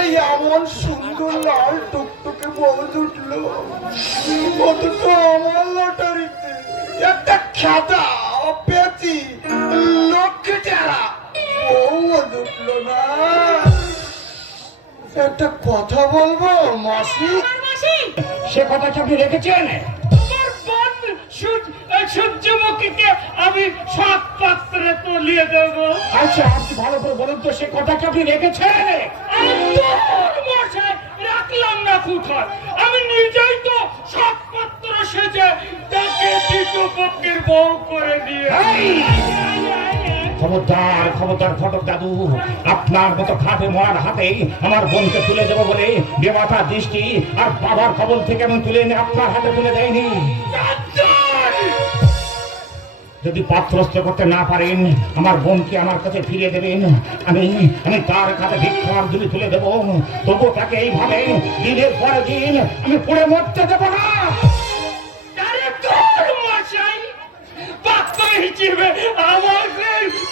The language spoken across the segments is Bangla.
কপালে এমন সুন্দর লাল টুকটুকে বউ জুটলো অথচ আমার লটারিতে একটা লক্ষ্মী টেরা। জুটলো না। একটা কথা বলব মাসি? সে কথা কি আপনি রেখেছেন? সূর্যমুখীকে আমি সাত পাত্রে তলিয়ে দেবো। আচ্ছা আপনি ভালো করে বলুন তো সে কথা কি আপনি রেখেছেন? খবরদার খবরদার ফটক দাদু, আপনার মতো খাটে মরার হাতে আমার বোনকে তুলে দেবো বলে দেবতা দৃষ্টি আর বাবার খবর থেকে আমি তুলে আপনার হাতে তুলে দেয়নি। যদি পাত্রস্থ করতে না পারেন, আমার বোনকে আমার কাছে ফিরিয়ে দেবেন। আমি আমি তার কাছে ভিক্ষার দুলি তুলে দেব। তবু তাকে এইভাবে দিনের পরে দিন আমি পড়ে মরতে দেবো না।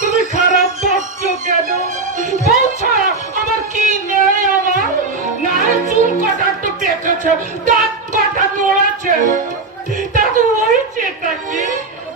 তুমি খারাপ কি আমার? না চুল কাটা একটু পেকেছে দাঁত কাটা নড়াচ্ছে তাতে হয়েছে কি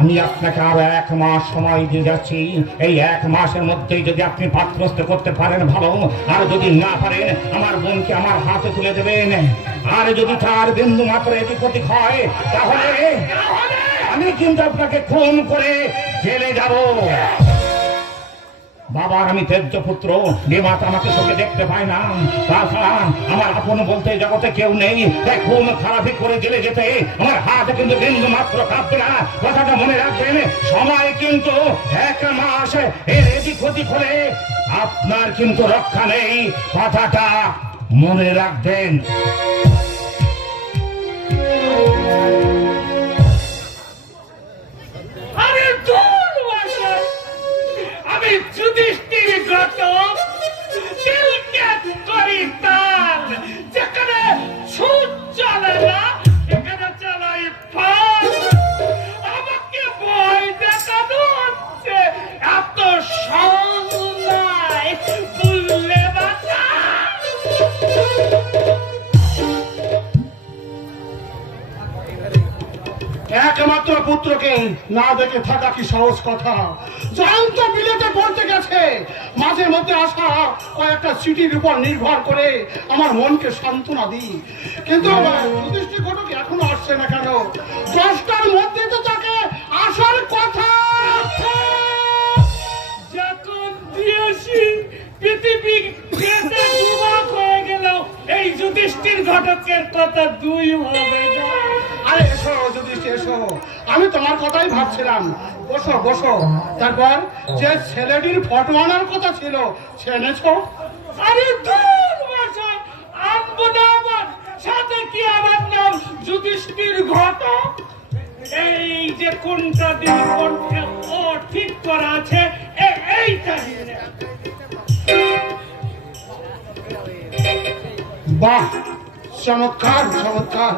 আমি আপনাকে আরও এক মাস সময় দিয়ে যাচ্ছি। এই এক মাসের মধ্যেই যদি আপনি পাত্রস্থ করতে পারেন ভালো আর যদি না পারেন আমার বোনকে আমার হাতে তুলে দেবেন। আর যদি তার বিন্দু মাত্র এটি ওদিক হয় তাহলে আমি কিন্তু আপনাকে খুন করে জেলে যাব। বাবার আমি তেজ্য পুত্র দেবাত আমাকে চোখে দেখতে পায় না। তাছাড়া আমার আপন বলতে জগতে কেউ নেই। তাই খুন খারাপি করে জেলে যেতে। আমার হাত কিন্তু বিন্দু মাত্র কাঁপবে না। কথাটা মনে রাখবেন, সময় কিন্তু এক মাস এর এদিক ওদিক হলে আপনার কিন্তু রক্ষা নেই। কথাটা মনে রাখবেন। একমাত্র পুত্রকে না দেখে থাকা কি সহজ কথা? জয়ন্ত বিলেতে পড়তে গেছে। মাঝে মধ্যে আসা কয়েকটা সিটির উপর নির্ভর করে আমার মনকে সান্ত্বনা দিই। কিন্তু যুধিষ্ঠির ঘটক এখনও আসছে না কেন? দশটার মধ্যে তো তাকে আসার কথা যখন দিয়েছি পৃথিবী হয়ে গেল। এই যুধিষ্ঠির ঘটকের কথা দুই হবে আরে এসো, যুধিষ্ঠির, এসো। আমি তোমার কথাই ভাবছিলাম। বসো বসো। তারপর যে ছেলেটির ফটো আনার কথা ছিল, সে এনেছো? আরে সাথে কি এই যে কোনটা দিন কোনটা ও ঠিক আছে বাহ! চমৎকার চমৎকার।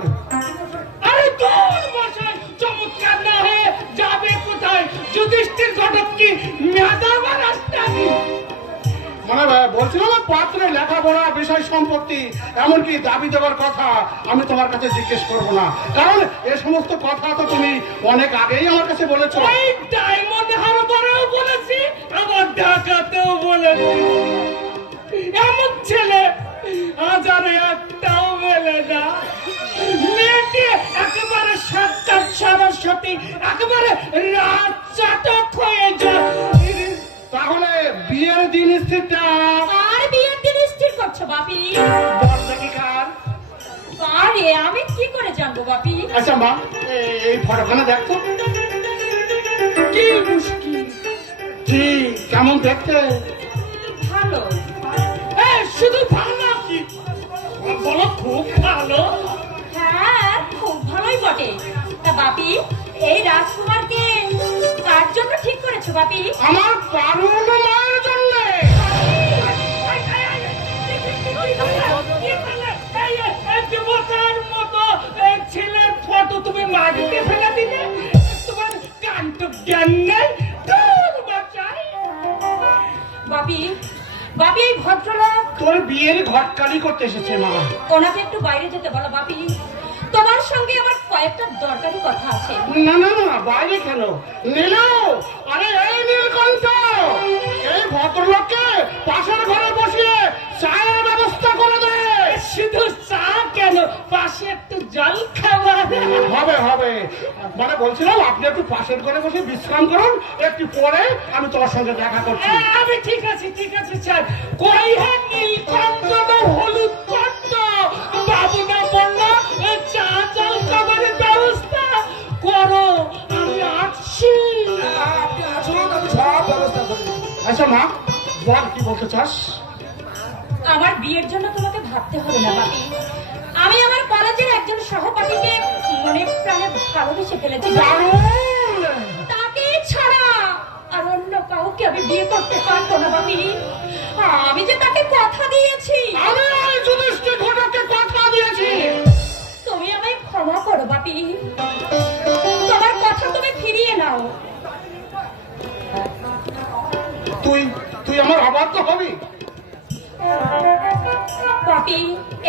আরে দূর মশাই চমৎকার না হয়ে যাবে কোথায়? যুধিষ্ঠির ঘটক কি মেধাবা রাস্তা মানে বলছিলাম পাত্রে লেখাপড়া বিষয় সম্পত্তি এমনকি দাবি দেওয়ার কথা আমি তোমার কাছে জিজ্ঞেস করব না। কারণ এ সমস্ত কথা তো তুমি অনেক আগেই আমার কাছে বলেছ। ডায়মন্ড হারবারেও বলেছি আবার ঢাকাতেও বলেছি। এমন ছেলে হাজারে একটাও মেলে না। মেয়েটি একেবারে সাক্ষাৎ সরস্বতী একেবারে রাত হয়ে যায়। তাহলে বিয়ের দিন স্থিরটা? আর বিয়ের দিন স্থির করছ বাপি? কি কার? আরে আমি কি করে জানব বাপি? আচ্ছা মা এই ফটোখানে দেখো। কি মুশকিল। কি কেমন দেখতে? ভালো। শুধু ভালো কি বলো খুব ভালো। ভালোই বটে। তা বাপি এই রাজকুমারকে কার জন্য ঠিক করেছ বাপি? আমার জন্য দেবতার মতো ছেলের ফটো তুমি মাটিতে ফেলে দিলে তোমার গান তো জ্ঞান নেই বাপি বাপি এই ভদ্রলোক। তোর বিয়ের ঘটকালি করতে এসেছে মা। ওনাকে একটু বাইরে যেতে বলো বাপি। তোমার সঙ্গে আমার কয়েকটা দরকারি কথা আছে। না না না বাইরে কেন? নীলু আরে এই নীলকণ্ঠ! এই ভদ্রলোককে পাশের ঘরে বসিয়ে চায়ের ব্যবস্থা করে দে! শুধু চা কেন? পাশে একটু জল খাবার হবে হবে। মানে বলছিলাম আপনি একটু পাশের ঘরে বসে বিশ্রাম করুন। একটু পরে আমি তোমার সঙ্গে দেখা করছি। আমি ঠিক আছে ঠিক আছে স্যার। কই হ্যাঁ নীলকণ্ঠ? না হলুদ কণ্ঠ? করো আমি আসছি। আচ্ছা মা বল কি বলতে চাস? আমার বিয়ের জন্য তোমাকে ভাবতে হবে না বাপি। আমি আমার কলেজের একজন সহপাঠীকে মনে প্রাণে ভালোবেসে ফেলেছি! তাকে ছাড়া আর অন্য কাউকে আমি বিয়ে করতে পারব না বাপি। আমি যে তাকে কথা দিয়েছি। আমি যুধিষ্ঠির ঘটককে কথা দিয়েছি। তুমি আমায় ক্ষমা করো বাপি। আমার অবাধ্য হবি।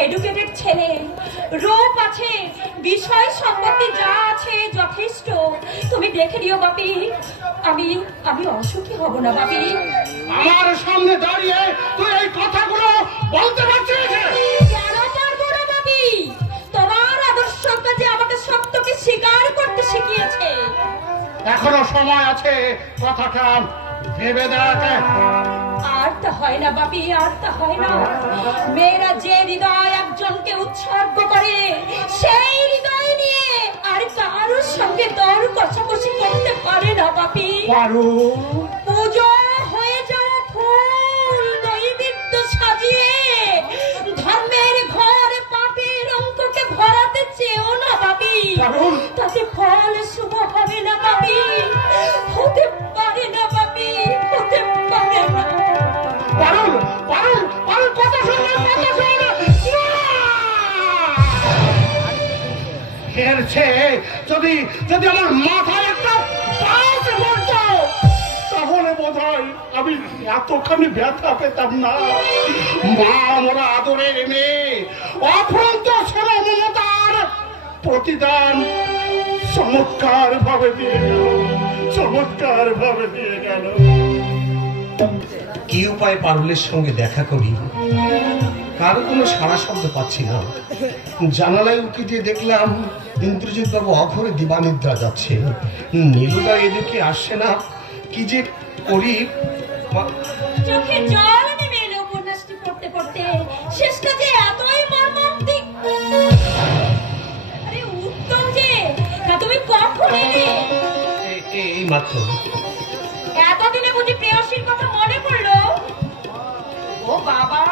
এডুকেটেড ছেলে রূপ আছে বিষয় সম্পত্তি যা আছে যথেষ্ট। তুমি দেখে নিও বাপি আমি আমি অসুখী হব না বাপি আমার সামনে দাঁড়িয়ে তুই এই কথাগুলো বলতে পারছিস? কেন পারব না বাপি তোমার আদর্শটা যে আমাকে সত্যকে স্বীকার করতে শিখিয়েছে। এখনও সময় আছে কথাটা ভেবে দেখ হয় না, বাপি আর হয় না। মেয়েরা যে হৃদয় একজনকে উৎসর্গ করে, সেই হৃদয় নিয়ে আর কারোর সঙ্গে দর কষাকষি করতে পারে না, বাপি। চেয়ে যদি যদি আমার মাথায় একটা বোধ হয় আমি এতখানি পেতাম না। মা আমরা ছিল মমতার প্রতিদান। চমৎকার ভাবে ভাবে গেল। কি উপায় পারুলের সঙ্গে দেখা করি? কারও কোনো সারা শব্দ পাচ্ছি না। জানালায় উকি দিয়ে দেখলাম ইন্দ্রজিৎ বাবু অঘরে দিবানিদ্রা যাচ্ছে। নীলুদা এদিকে আসছে না। কি যে করি? চোখে জল নেমে এলো উপন্যাসটি পড়তে পড়তে। শেষটা যে এতই মর্মান্তিক। আরে উত্তম যে তা তুমি কখন এলে এ- এ- এই মাত্র। এতদিনে বুঝি প্রেয়সীর কথা মনে পড়ল? ও বাবা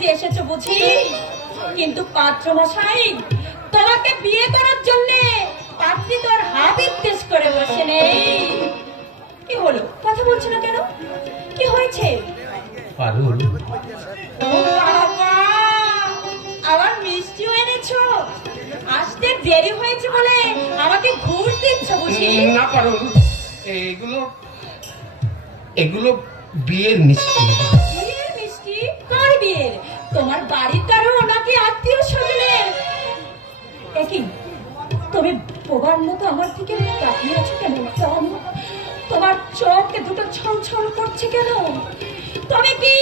সেজে এসেছ বুঝি? কিন্তু পাত্র মশাই তোমাকে বিয়ে করার জন্য পাত্রী তোর হাবিব দেশ করে বসে নেই। কি হলো? কথা বলছো না কেন? কি হয়েছে? পারুল। আবার মিষ্টিও এনেছো? আসতে দেরি হয়েছে বলে আমাকে ঘুষ দিচ্ছ বুঝি? না পারুল এগুলো এগুলো বিয়ের মিষ্টি। বিয়ের মিষ্টি? কার বিয়ের? তোমার বাড়ির কারও নাকি আত্মীয় স্বজনের একই তুমি বোবার মতো আমার থেকে তাকিয়ে আছো কেন টম তোমার চোখ দুটো ছল করছে কেন? তবে কি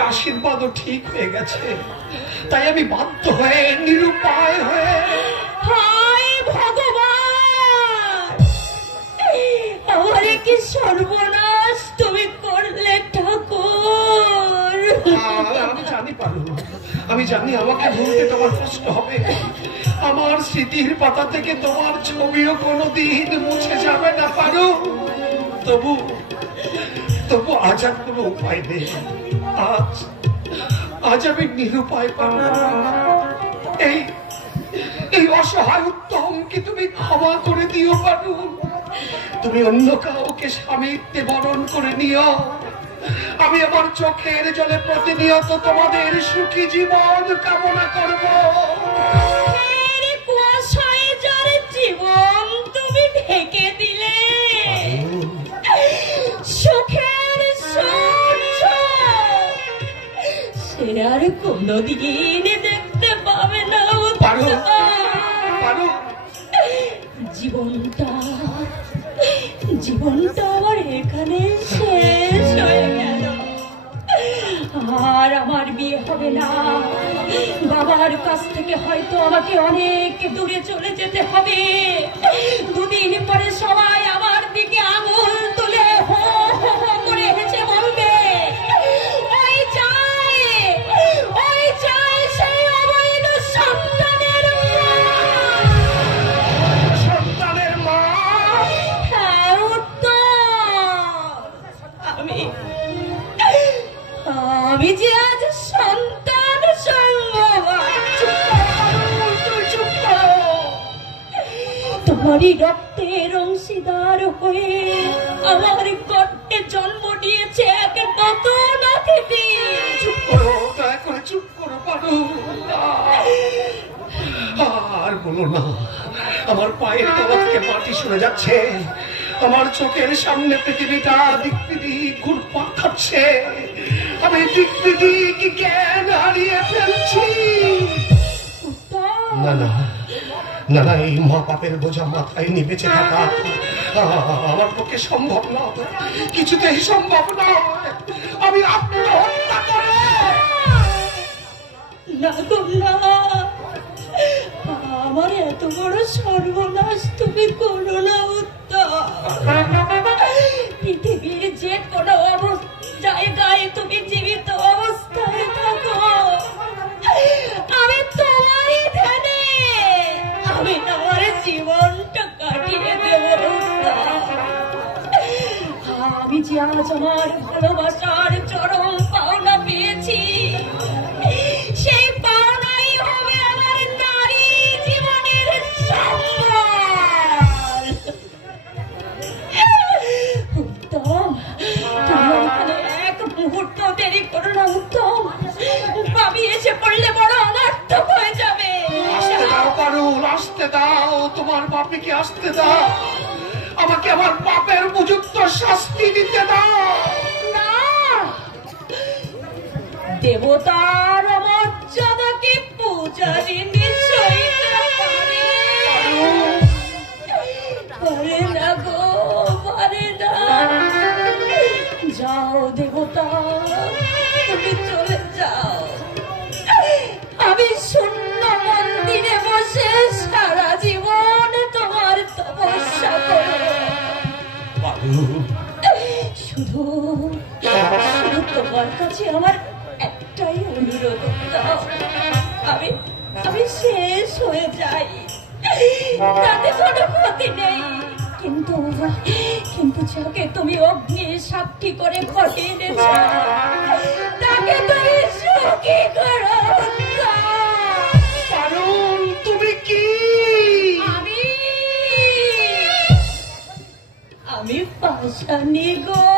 আশীর্বাদও ঠিক হয়ে গেছে। তাই আমি বাধ্য হয়ে নিরুপায় হয়ে ভগবান! কি সর্বনাশ তুমি করলে ঠাকুর? আমি জানি পারু আমি জানি আমাকে ভুলতে তোমার কষ্ট হবে। আমার স্মৃতির পাতা থেকে তোমার ছবিও কোনোদিন মুছে যাবে না পারু তবু তবু আজ আর কোনো উপায় নেই। আজ আজ আমি নিরুপায় এই এই অসহায় উত্তমকে তুমি ক্ষমা করে দিও পারু তুমি অন্য কাউকে স্বামীত্বে বরণ করে নিও। আমি আমার চোখের জলে প্রতিনিয়ত তোমাদের সুখী জীবন কামনা করব। আর কোনদিন দেখতে পাবে না পারো। উত্তম। পারু জীবনটা জীবনটা আমার এখানে শেষ হয়ে গেল আর আমার বিয়ে হবে না বাবার কাছ থেকে হয়তো আমাকে অনেক দূরে চলে যেতে হবে দুদিন পরে সবাই আমার তোমারই রক্তের অংশীদার হয়ে আমার গর্তে জন্ম নিয়েছে এক নতুন অতিথি চুপ করো দয়া করে চুপ করো পারু। আর বলো না আমার পায়ের তলা থেকে মাটি সরে যাচ্ছে। আমার চোখের সামনে পৃথিবীটা দিক দিক ঘুরপাক খাচ্ছে। আমি দিক কি জ্ঞান হারিয়ে ফেলছি। না না। না এই মা বোঝা মাথায় নিয়ে বেঁচে থাকা। আমার পক্ষে সম্ভব না, কিছুতেই সম্ভব না। আমি আত্মহত্যা করে। না আমার এত বড় সর্বনাশ তুমি করো না উত্তম আমি যে আজ আমার ভালোবাসার চরম পাওনা পেয়েছি। সেই পাওনাই এক মুহূর্ত দেরি করো না পড়লে বড় অনর্থক হয়ে যাবে। আসতে আসতে দাও। তোমার বাপিকে আসতে দাও। আমাকে আমার বাপের উপযুক্ত শাস্তি দিতে দাও। না। দেবতার মর্যাদাকে পূজারি গো পারে না যাও দেবতা, তুমি চলে যাও। আমার একটাই অনুরোধ দাও। আমি আমি শেষ হয়ে যাই। তাতে কোনো ক্ষতি নেই। কিন্তু কিন্তু যাকে তুমি অগ্নি সাক্ষী করে ঘরে এনেছ তাকে তুমি সুখী করো? তুমি কি? আমি আমি পাশানি গো।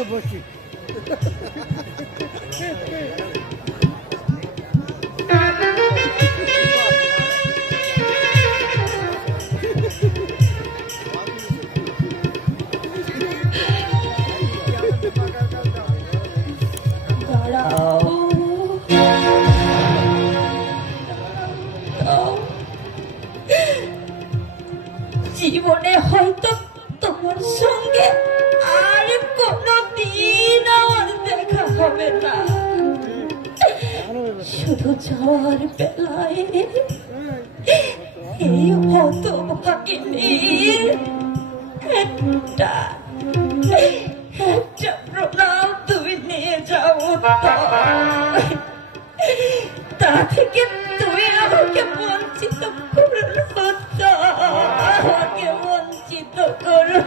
こぼし。শুধু ঝড় বেলায় এই হতভাগিনীর একটা একটা প্রণাম তুমি নিয়ে যাও। তা থেকে তুমি আমাকে বঞ্চিত করো আমাকে বঞ্চিত করো